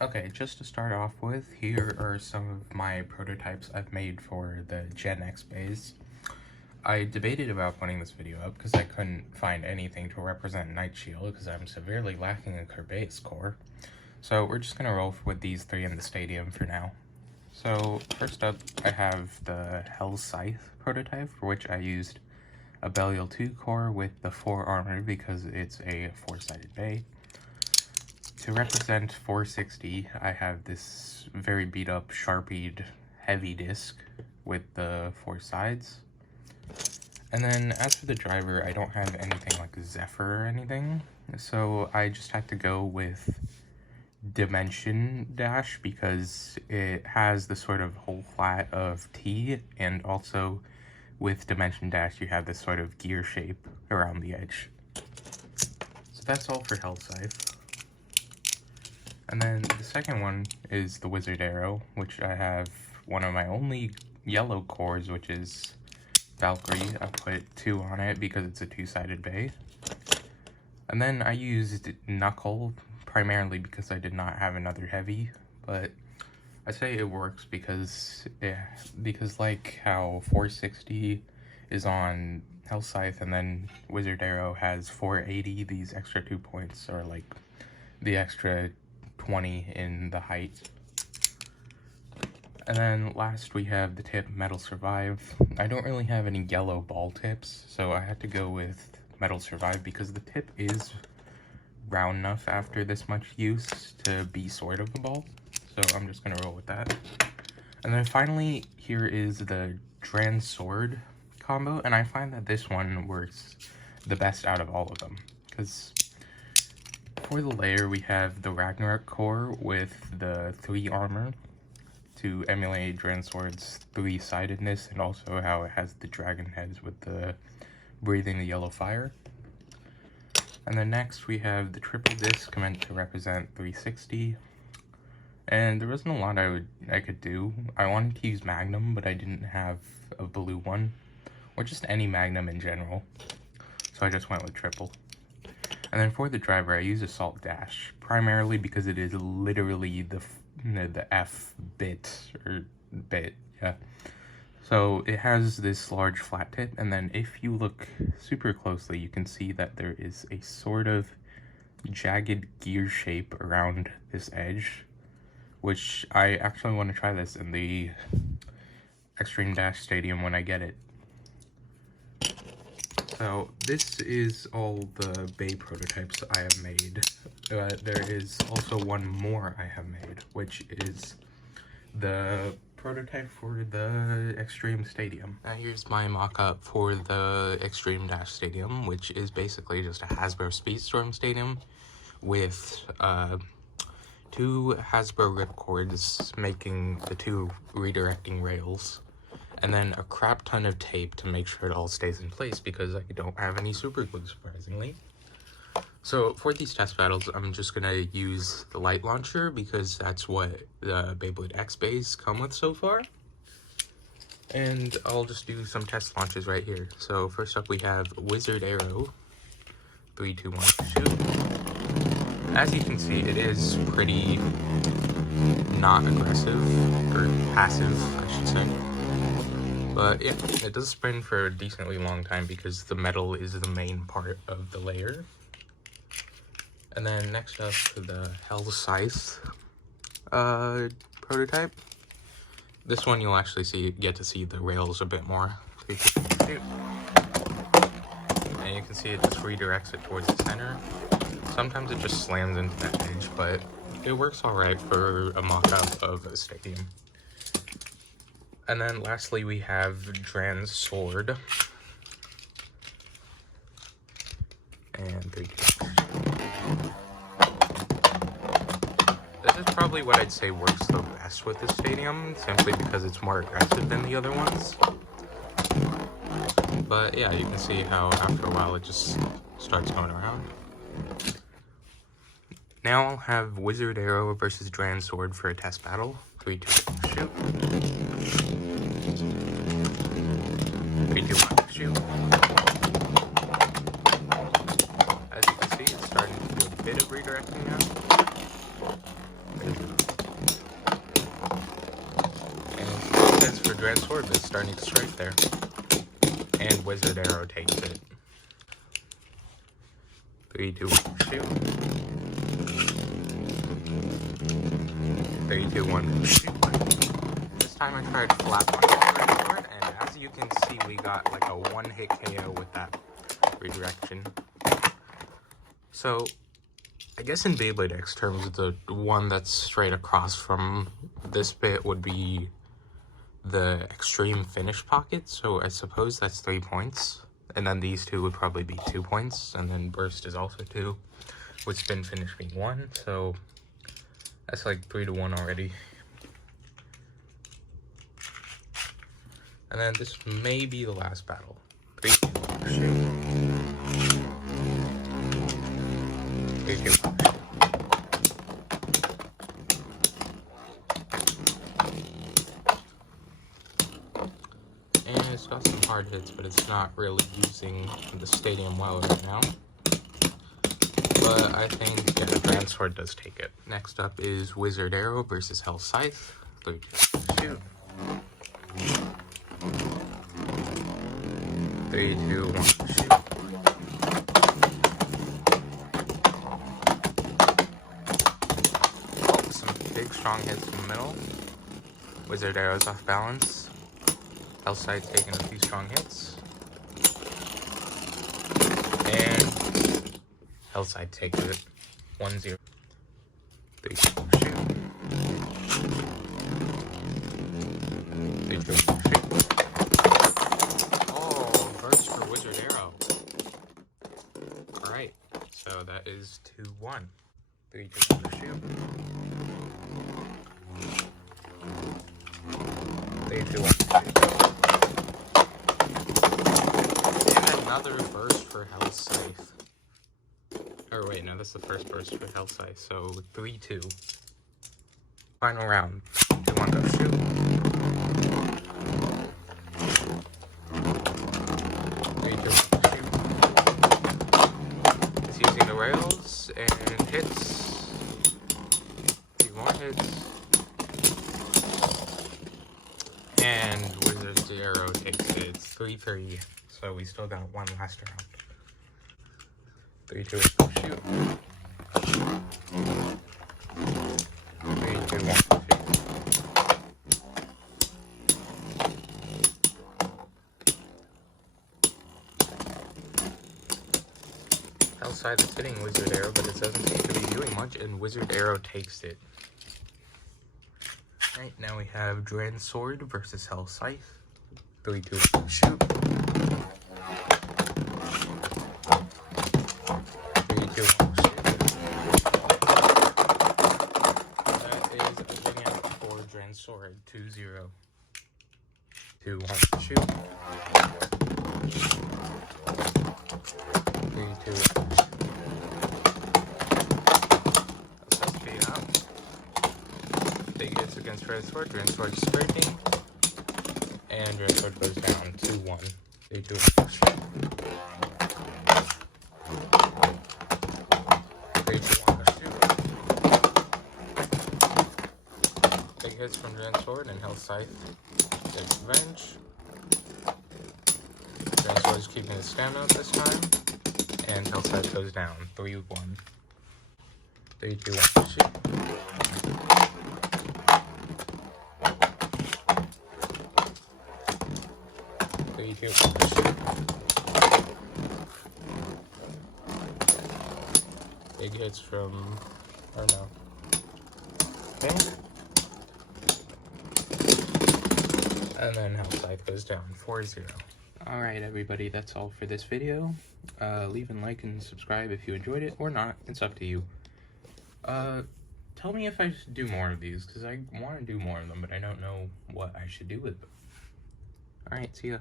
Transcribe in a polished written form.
Okay, just to start off with, here are some of my prototypes I've made for the Gen X base. I debated about putting this video up because I couldn't find anything to represent Night Shield because I'm severely lacking a Kerbeus core. So we're just going to roll with these three in the stadium for now. So first up, I have the Hell Scythe prototype, for which I used a Belial 2 core with the 4 armor because it's a 4-sided bay. To represent 460, I have this very beat up, sharpied, heavy disc with the 4 sides. And then as for the driver, I don't have anything like Zephyr or anything, so I just had to go with Dimension Dash because it has the sort of whole flat of T, and also with Dimension Dash you have this sort of gear shape around the edge. So that's all for Hell Scythe. And then the second one is the Wizard Arrow, which I have one of my only yellow cores, which is Valkyrie. I put 2 on it because it's a 2-sided bay. And then I used Knuckle, primarily because I did not have another heavy, but I say it works because like how 460 is on Hell Scythe and then Wizard Arrow has 480, these extra 2 points are like the extra 20 in the height. And then last we have the tip Metal Survive. I don't really have any yellow ball tips, so I had to go with Metal Survive because the tip is round enough after this much use to be sort of a ball. So I'm just gonna roll with that. And then finally, here is the Dran Sword combo, and I find that this one works the best out of all of them, because for the layer, we have the Ragnarok core with the 3 armor to emulate Dran Sword's 3-sidedness, and also how it has the dragon heads with the breathing the yellow fire. And then next we have the triple disc meant to represent 360. And there wasn't a lot I could do. I wanted to use Magnum, but I didn't have a blue one, or just any Magnum in general. So I just went with triple. And then for the driver, I use Assault Dash, primarily because it is literally the F bit, yeah. So it has this large flat tip, and then if you look super closely, you can see that there is a sort of jagged gear shape around this edge, which I actually want to try this in the Xtreme Dash Stadium when I get it. So this is all the Bay prototypes I have made. There is also one more I have made, which is the prototype for the Xtreme Stadium. Now here's my mock-up for the Xtreme Dash Stadium, which is basically just a Hasbro Speedstorm Stadium with 2 Hasbro ripcords making the 2 redirecting rails, and then a crap ton of tape to make sure it all stays in place because I don't have any super glue, surprisingly. So for these test battles, I'm just gonna use the light launcher because that's what the Beyblade X bays come with so far. And I'll just do some test launches right here. So first up we have Wizard Arrow. 3, 2, 1, shoot. As you can see, it is pretty not aggressive, or passive, I should say. But yeah, it does spin for a decently long time because the metal is the main part of the layer. And then next up, the Hell Scythe prototype. This one you'll actually get to see the rails a bit more. And you can see it just redirects it towards the center. Sometimes it just slams into that edge, but it works alright for a mock-up of a stadium. And then lastly we have Dran Sword. And 3, 2. This is probably what I'd say works the best with the stadium, simply because it's more aggressive than the other ones. But yeah, you can see how after a while it just starts going around. Now I'll have Wizard Arrow versus Dran Sword for a test battle. 3, 2, 1, shoot. 3, 2, 1, shoot. As you can see, it's starting to do a bit of redirecting now. Grand Sword is starting to strike there. And Wizard Arrow takes it. 3, 2, 1, shoot. 3, 2, 1, shoot. This time I tried flap on Grand Sword, and as you can see, we got like a one-hit KO with that redirection. So, I guess in Beyblade X terms, the one that's straight across from this bit would be the Xtreme finish pocket, so I suppose that's 3 points. And then these two would probably be 2 points, and then burst is also 2, with spin finish being 1, so that's like 3 to 1 already. And then this may be the last battle. 3, 2, 1, shoot. 3, 2, 1, shoot. And it's got some hard hits, but it's not really using the stadium well right now. But I think Grand Sword does take it. Next up is Wizard Arrow versus Hell Scythe. 3, 2, 1, shoot. 3, 2, 1, shoot. Oh, some big strong hits in the middle. Wizard Arrow's off balance. Hell Scythe taking a few strong hits. And Hell Scythe takes it. 1-0. 3, 2, 1, shoot. 3, 2, 1, shoot. Oh, burst for Wizard Arrow. Alright, so that is 2-1. 3, 2, 1, shoot. 3, 2, 1, shoot. Another burst for Hell Scythe. Or wait, no, that's the first burst for Hell Scythe. So 3-2. Final round. 2, 1, go shoot. 3, 2, 1, shoot. It's using the rails and hits. 2 more hits. And Wizard's Arrow takes it. It's 3-3. So we still got one last round. 3, 2, 1, shoot. 3, 2, 1, shoot. Hell Scythe is hitting Wizard Arrow, but it doesn't seem to be doing much, and Wizard Arrow takes it. Alright, now we have Grand Sword versus Hell Scythe. 3, 2, 1, shoot. 3, 2, 1, shoot. That is a win out for Grand Sword. 2-0. 2, 1, shoot. 3, 2, 1, shoot. That's paid out. Big hits against Grand Sword. Grand Sword scraping. And Grand Sword goes down 2-1. 3, 2, 1, shoot. 3, 2, 1, shoot. Big hits from Grand Sword and Hell Scythe gets revenge. Grand Sword is keeping his stamina this time. And Hell Scythe goes down 3-1. 3, 2, 1, shoot. 3, 2, 1, shoot. Big hits from, or no. Okay. And then Hell Scythe goes down 4-0. Alright everybody, that's all for this video. Leave a like and subscribe if you enjoyed it, or not. It's up to you. Tell me if I should do more of these, because I want to do more of them, but I don't know what I should do with them. Alright, see ya.